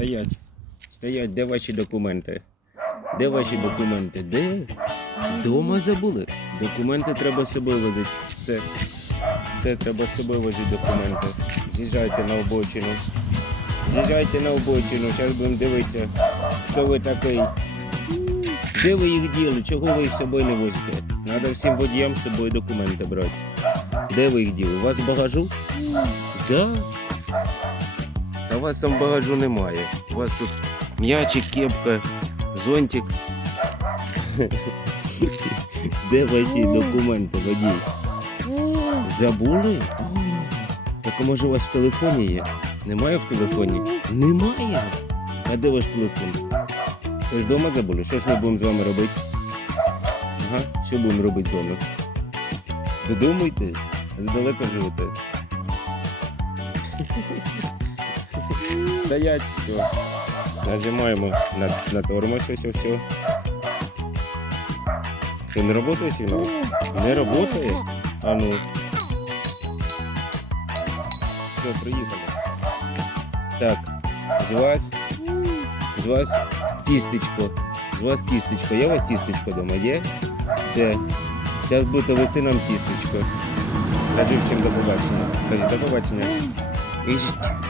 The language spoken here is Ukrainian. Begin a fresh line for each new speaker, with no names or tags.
Стоять. Стоять, де ваші документи? Де ваші документи? Де? Дома забули. Документи треба з собою возити. Все. Все треба з собою возити документи. З'їжджайте на обочину. З'їжджайте на обочину, зараз будемо дивитися, хто ви такий. Де ви їх діли? Чого ви їх з собою не возите? Треба всім водіям з собою документи брати. Де ви їх діли? У вас багажу? Да. Та у вас там багажу немає. У вас тут м'ячик, кепка, зонтик. Де ваші документи, водій? Забули? Так а може у вас в телефоні є? Немає в телефоні? Немає. А де ваш телефон? Ви ж вдома забули? Що ж ми будемо з вами робити? Ага, що будемо робити з вами? А ви далеко живете? Стоять, все. Нажимаємо на, на тормоз, ось все. Що, не працює сигнал? Не працює? А ну. Все, приїхали. Так, з вас, з вас тістечко. З вас тістечко. Є у вас тістечко вдома? Є? Все. Зараз будете вести нам тістечко. Кажи всім до побачення. Кажи до побачення. Іж-